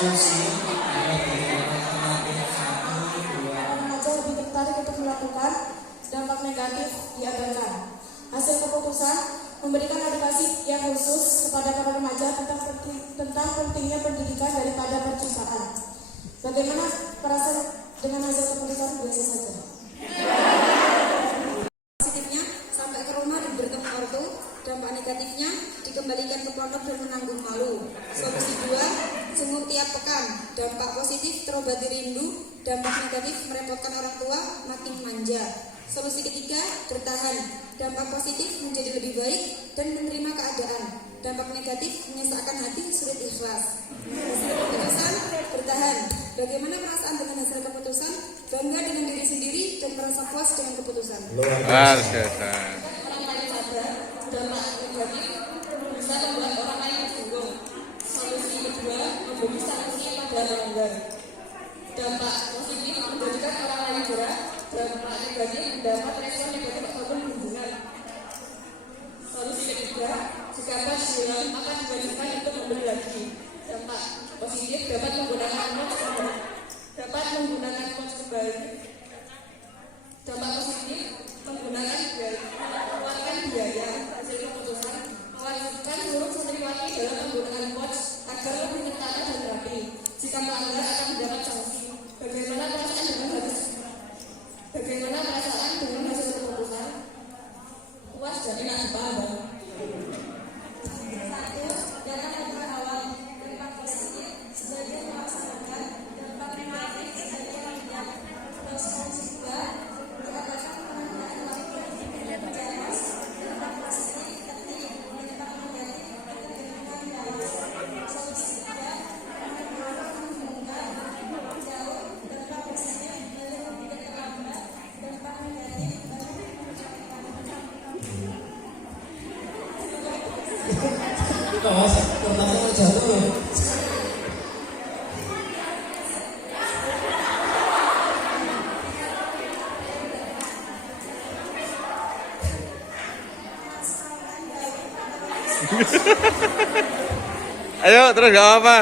solusi remaja lebih tertarik untuk melakukan, dampak negatif diabaikan. Hasil keputusan memberikan edukasi yang khusus kepada para remaja tentang pentingnya pendidikan daripada percobaan. Bagaimana perasaan dengan hasil keputusan? Biasa saja. Positifnya sampai ke rumah dan bertemu ortu, dampak negatifnya dikembalikan ke pondok dan menanggung malu. Solusi 2, sungguh tiap pekan. Dampak positif terobati rindu, dampak negatif merepotkan orang tua, makin manja. Solusi ketiga, bertahan. Dampak positif menjadi lebih baik dan menerima keadaan. Dampak negatif menyesakkan hati, sulit ikhlas. Hasil keputusan, bertahan. Bagaimana perasaan dengan hasil keputusan? Bangga dengan diri sendiri dan merasa puas dengan keputusan. Luar biasa. Orang lain sadar, dampak negatif bisa membuat orang lain tersinggung. Solusi kedua, memberi sanksi pada pelanggar. Dampak positif menjadikan orang lain jerah. Dampak negatif mendapat respon negatif ataupun kunjungan. Solusi ketiga, jika bos hilang akan diwajibkan untuk membeli lagi. Dampak positif dapat menggunakan coach kembali. Dampak positif mengeluarkan biaya hasil keputusan, mewajibkan seluruh santriwati dalam penggunaan coach agar lebih tertata dan rapi. Jika melanggar akan mendapat sanksi. Bagaimana perasaan dengan hasil keputusan? Puas dan enak dipandang. Pertanyaan jatuh. Ayo terus gak apa.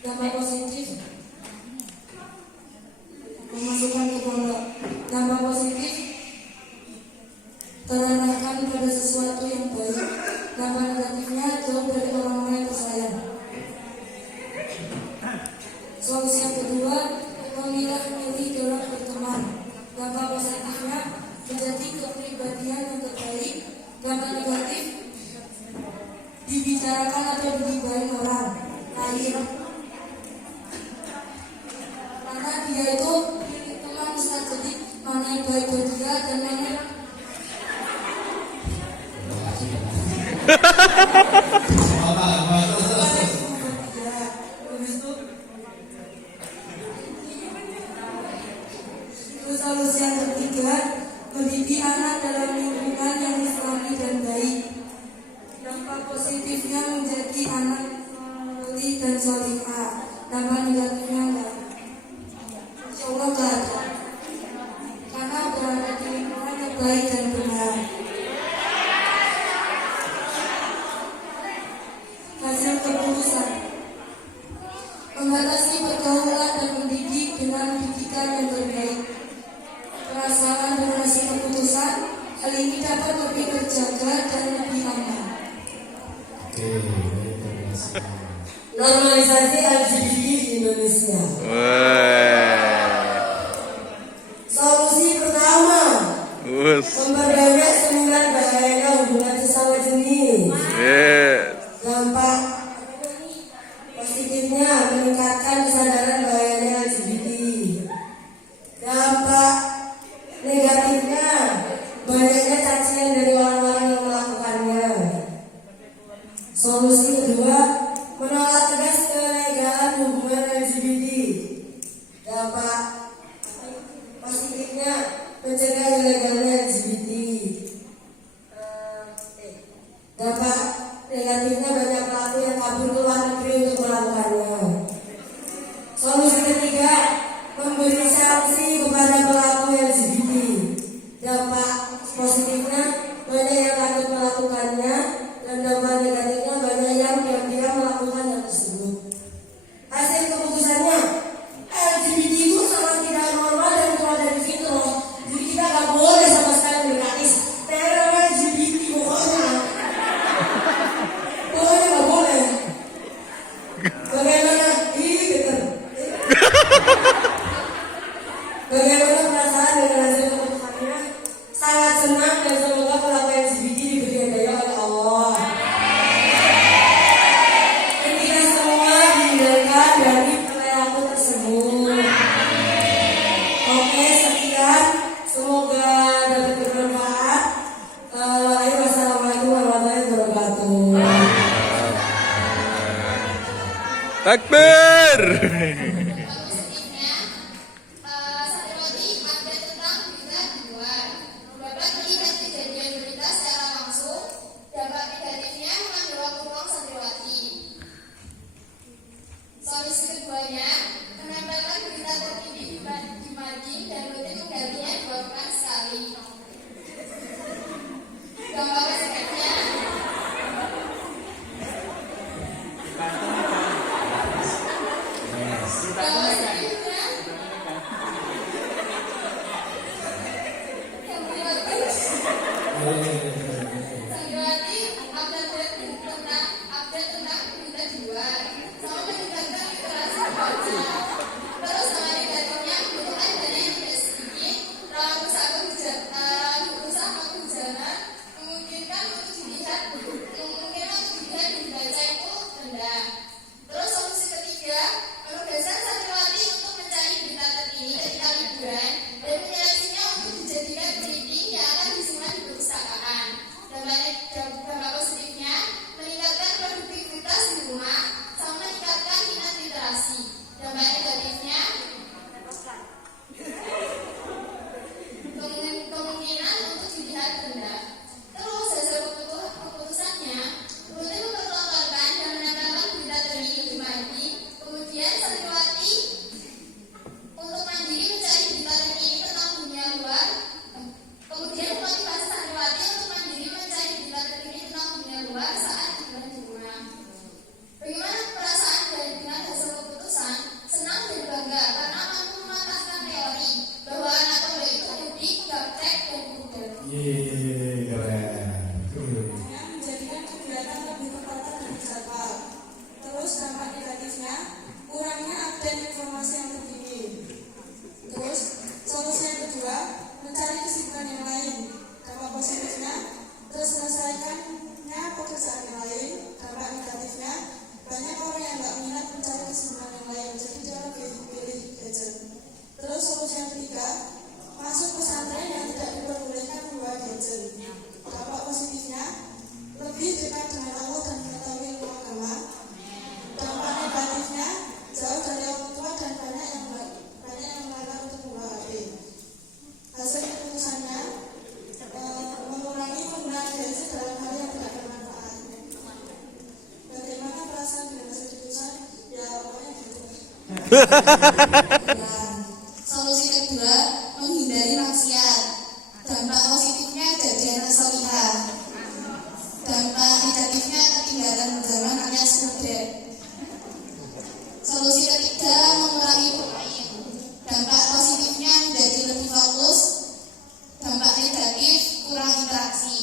Dampak positif memasukkan ke pondok. Dampak positif terarahkan pada sesuatu yang baik. Dampak negatifnya jauh dari orang-orang yang tersayang. Solusi yang kedua, memilah-milih dalam berteman. Dampak positifnya menjadi kepribadian yang terbaik. Dampak negatif dibicarakan atau digibahin orang lain. Karena dia itu teman bisa jadi mana yang baik buat dia dan mana yang solusi yang ketiga, mendidik anak dalam lingkungan yang islami dan baik. Dampak positifnya menjadi anak mulia dan solihah. Dampak negatifnya enggak. Insya Allah enggak ada. Karena berada di lingkungan yang baik dan benar. Hasil keputusan membatasi pergaulan dan mendidik dengan pendidikan yang terbaik. Perasaan dengan hasil keputusan, hal ini dapat lebih terjaga dan lebih aman. Normalisasi LGBT di Indonesia. Solusi pertama, memperbanyak seminar bahaya hubungan sesama jenis. Dampak positifnya meningkatkan kesadaran bahayanya LGBT. Dampak negatifnya banyaknya cacian dari orang-orang yang melakukannya. Solusi kedua, menolak tegas kelegalan hubungan LGBT. Dampak positifnya mencegah ilegalnya LGBT. Dampak negatifnya banyak pelaku yang kabur Dampak positifnya banyak yang takut melakukannya, dan dampak negatifnya banyak yang diam-diam melakukan hal tersebut. Hasil keputusannya, LGBT itu sangat tidak normal dan keluar dari fitrah. Jadi kita nggak boleh sama sekali gratis. Teror LGBT pokoknya nggak boleh. Bagaimana? Bagaimana perasaan dengan hasil keputusannya? Sangat senang dan semoga pelaku LGBT diberi hidayah oleh Allah. Dan kita semua dihindarkan dari perilaku tersebut. Oke, sekian. Semoga dapat bermanfaat. Wassalamualaikum warahmatullahi wabarakatuh. Takbir. Positifnya, santriwati update tentang berita di luar. Dapat melihat kejadian berita secara langsung. Dampak negatifnya mengambil waktu luang santriwati. Solusi keduanya, menempelkan berita terkini di mading dan rutin menggantinya 2 pekan sekali. Dampak positifnya, santriwati update tentang berita di luar, sama meningkatkan literasi membaca. Terus sama negatifnya membutuhkan dana yang tidak sedikit, rawan rusak kehujanan, memungkinkan untuk dilihat dibaca itu rendah. Terus solusi ketiga, menugaskan santriwati untuk mencari berita terkini ketika liburan dan menyeleksinya untuk dijadikan briefing yang akan disimpan di perpustakaan. Dampak positifnya, meningkatkan produktivitas di rumah, sama meningkatkan minat literasi. Dampak negatifnya, kemungkinan untuk dilihat rendah. Terus hasil keputusannya, rutin mempertontonkan dan menempelkan berita terkini di mading. Kemudian santriwati untuk mandiri mencari berita terkini tentang dunia luar. Kemudian motivasi santriwati untuk mandiri mencari berita terkini tentang dunia luar saat liburan di rumah. Bagaimana perasaan dengan hasil keputusan? Senang dan bangga karena mampu mematahkan teori bahwa anak tunggal itu mudik, gaptek, dan mudah. Yang menjadikan kegiatan lebih tertata dan terjadwal. Terus dampak negatifnya, kurangnya update informasi yang terkini. Terus solusi yang kedua, mencari kesibukan yang lain. Dampak positifnya, terus selesaikannya pekerjaan yang lain. Dampak negatifnya, banyak orang yang nggak minat mencari kesibukan yang lain, jadi dia lebih pilih gadget. Terus solusi yang ketiga, masuk pesantren yang tidak diperbolehkan membawa gadget. Dampak positifnya, lebih dekat dengan Allah dan mengetahui ilmu agama. Dampak negatifnya, jauh dari orang tua dan banyak yang melarang untuk membawa HP. Hasil keputusannya, mengurangi penggunaan gadget dalam hal yang tidak bermanfaat. Bagaimana perasaan dengan hasil keputusan? Ya pokoknya gitu. Solusi kedua, menghindari maksiat. Dampak positifnya jadi anak solihah. Dampak negatifnya ketinggalan zaman alias kudet. Solusi ketiga, mengurangi pemain. Dampak positifnya menjadi lebih fokus. Dampak negatif, kurang interaksi.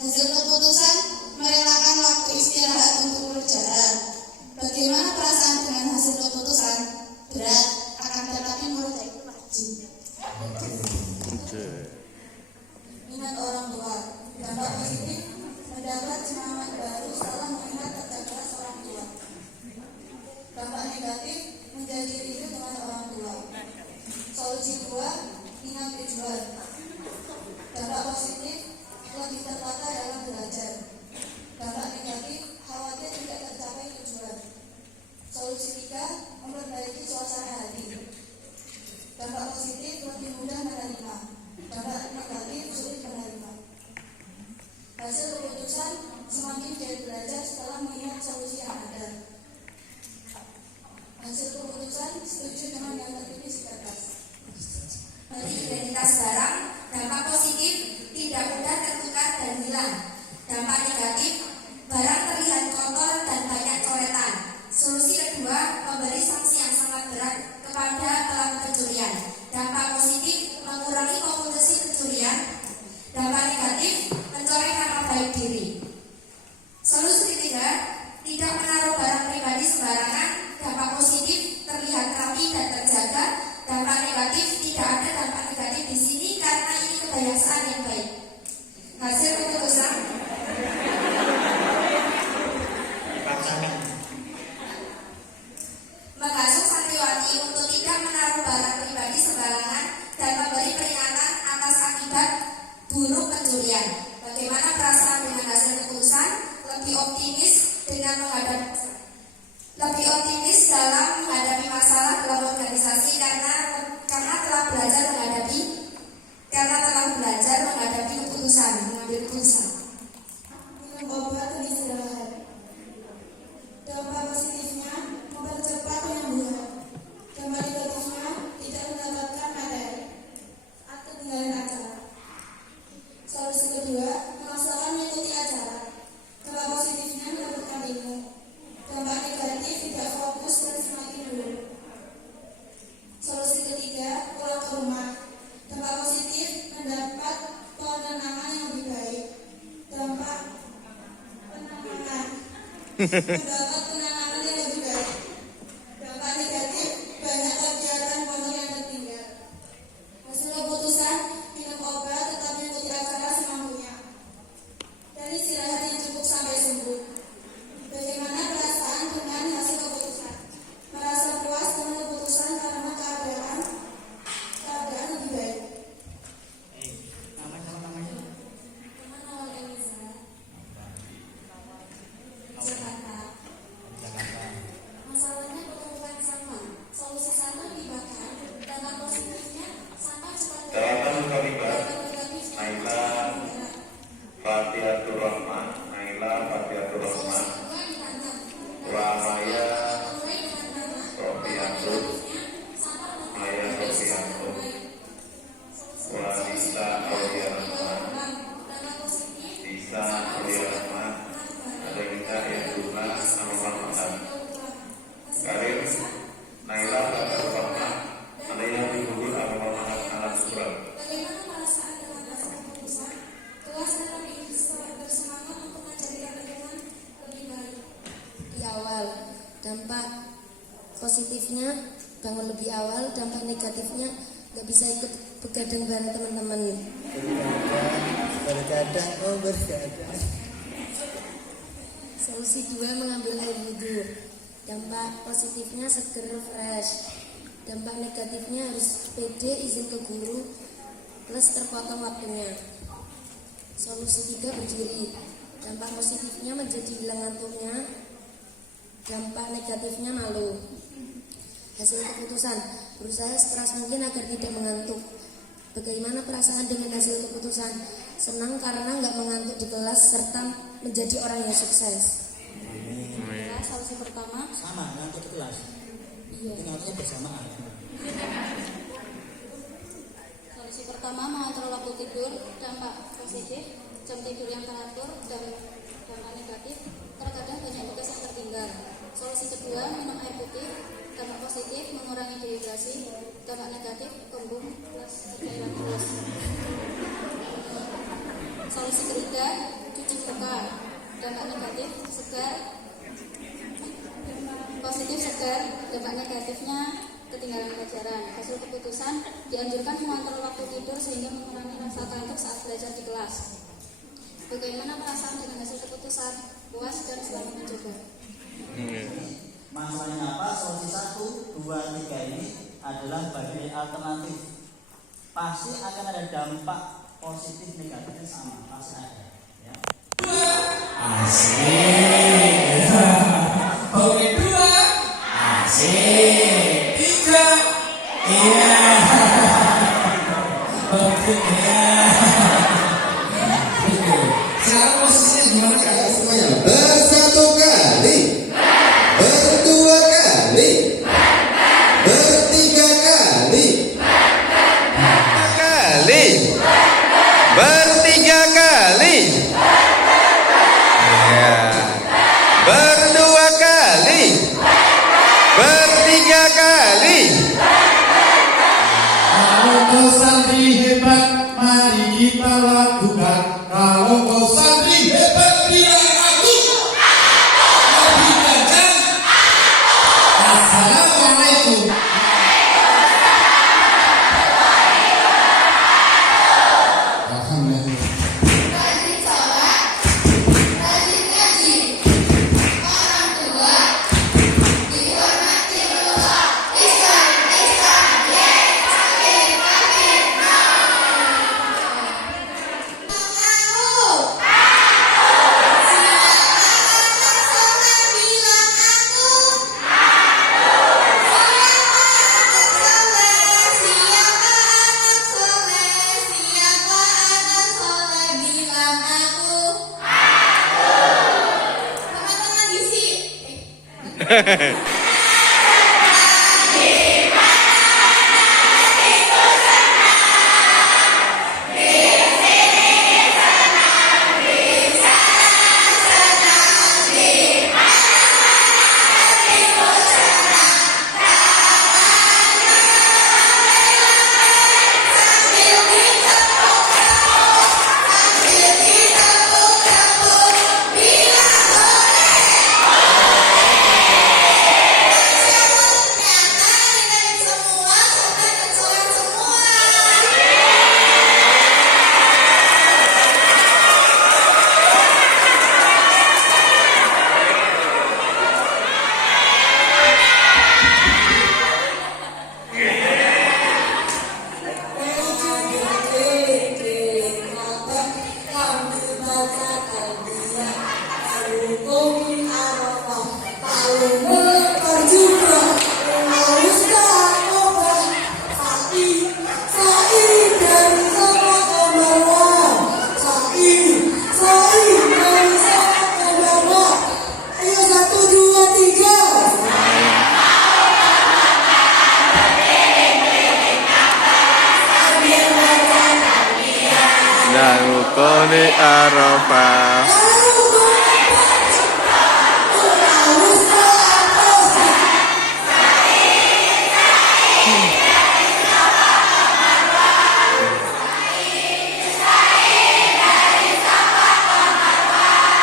Hasil keputusan, merelakan waktu istirahat untuk berjalan. Bagaimana perasaan dengan hasil keputusan? Berat, akan tetapi menurut saya itu wajib. Minat orang tua. Dampak positif, mendapat semangat baru setelah mengingat kerja keras orang tua. Dampak negatif, menjadi rindu dengan orang tua. Solusi kedua, ingat tujuan. Dampak positif, lebih tertata dalam belajar. Dampak negatif, khawatir tidak tercapai tujuan. Solusi tiga, memperbaiki suasana hati. Dampak positif, lebih mudah menerima. Dampak negatif, sulit menerima. Hasil keputusan, semakin giat belajar setelah mengingat solusi yang ada. Hasil keputusan, setuju dengan yang terpilih di atas. Dari identitas barang, dampak Dampak negatif, barang terlihat kotor dan banyak coretan. Solusi kedua, memberi sanksi yang sangat berat kepada pelaku pencurian. Dampak positif, mengurangi kompetisi pencurian. Dampak negatif, mencoreng nama baik diri. Solusi ketiga, tidak menaruh barang pribadi sembarangan. Dampak positif, terlihat rapi dan terjaga. Dampak negatif, tidak ada dampak negatif di sini karena ini kebiasaan yang baik. Hasil keputusan mengasuh santriwati untuk tidak menaruh barang pribadi sembarangan dan memberi peringatan atas akibat buruk pencurian. Bagaimana perasaan dengan hasil keputusan? Lebih optimis dalam menghadapi masalah dalam organisasi karena telah belajar menghadapi mengambil keputusan. Minum obat dan istirahat. Dampak positifnya mempercepat penyembuhan. Dampak negatifnya tidak mendapatkan materi atau ketinggalan acara. Solusi kedua, melaksanakan mengikuti acara. Dampak positifnya mendapatkan ilmu. Dampak negatif tidak fokus dan semakin buruk. Solusi ketiga, pulang ke rumah. Dampak positif mendapat penenangan yang lebih baik. Dampak penenangan mendapat penanganan yang lebih baik. Dampak negatif, banyak kegiatan pondok yang tertinggal. Hasil keputusan, minum obat tetap mengikuti acara semampunya dan istirahat yang cukup sampai sembuh. Bagaimana perasaan dengan hasil keputusan? Merasa puas dengan keputusan karena keadaan lebih baik. Masalahnya ketemukan sama, solusi sama dibakar. Dampak positifnya sampah cepat Daratan Kalibat, negatifnya Naila Fatihatur Rahman, Naila Fatihatur Rahman, Ramaya Sofiatur, Maya Sofiatur, Wanita Aulia Rahman, Bisa Aulia Rahman, ada kita yang guna nama Rahman. Karir Naila Fatihatur Rahman, ada yang dihubung nama Rahman anak surat. Bagaimana perasaan dengan hasil keputusan? Puas dan lebih bersemangat untuk menjadikan lingkungan lebih baik. Di awal, dampak positifnya bangun lebih awal, dampak negatifnya nggak bisa ikut begadang bareng teman-teman. Bergadang. Solusi 2, mengambil air wudhu. Dampak positifnya seger fresh. Dampak negatifnya harus pede izin ke guru plus terpotong waktunya. Solusi 3, berdiri. Dampak positifnya menjadi hilang ngantuknya. Dampak negatifnya malu. Hasil keputusan, berusaha sekeras mungkin agar tidak mengantuk. Bagaimana perasaan dengan hasil keputusan? Senang karena nggak mengantuk di kelas serta menjadi orang yang sukses. Solusi pertama, Sama, ngantuk di kelas. iya. Ini ngantuknya bersamaan. Solusi pertama, mengatur waktu tidur. Dampak positif, jam tidur yang teratur. Dan dampak negatif, terkadang banyak tugas yang tertinggal. Solusi kedua, minum air putih. Dampak positif, mengurangi dehidrasi. Dampak negatif, kembung plus cairan terus. Solusi ketiga, cuci muka. Dampak negatif, segar. Positif segar, dampak negatifnya ketinggalan pelajaran. Hasil keputusan, dianjurkan mengontrol waktu tidur sehingga mengurangi rasa kantuk saat belajar di kelas. Bagaimana perasaan dengan hasil keputusan? Puas dan selamat mencoba. Masalahnya apa? Solusi 1, 2, 3 ini adalah bagian alternatif. Pasti akan ada dampak positif negatifnya sama, pasti ada. Ya. Oke, 2 asik, 3 iya, oke ya. Sekarang posisinya gimana kak? Semuanya bersatu kali, berdua kali, bertiga kali, Bertiga kali. kita lakukan. Kalau kau santri hebat bilang aku. Lebih kencang. Assalamualaikum. Alhamdulillah. Rajin sholat, rajin ngaji, orang tua dihormati Allah. Islam, Islam, yes, kafir, kafir, no. Dan rukuni Arafah.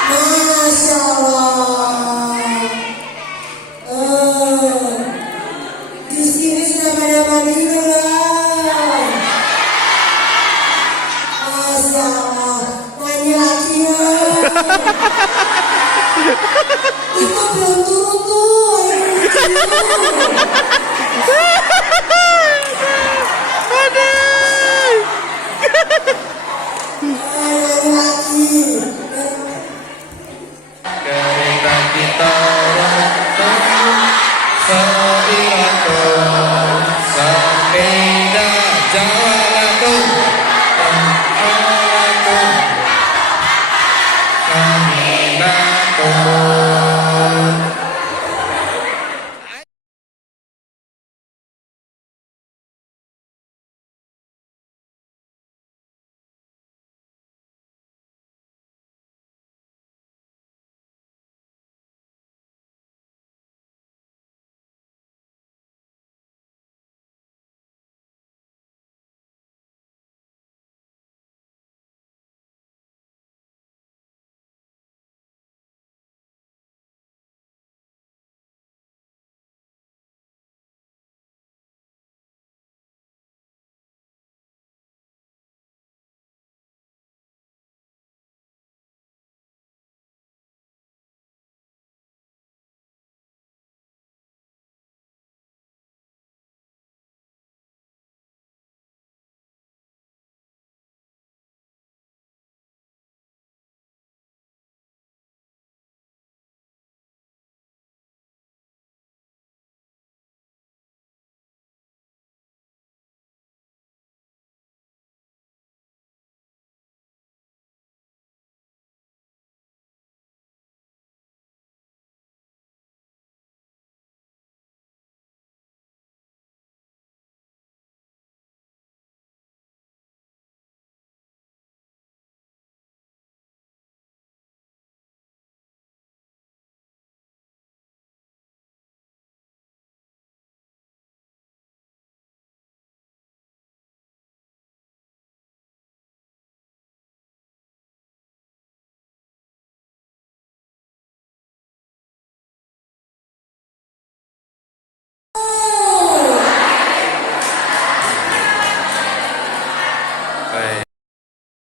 Masya Allah. Di sini sudah pada mandi belum? Masya Allah. Mandi lagi ya. Itu belum turun tuh. Ayo,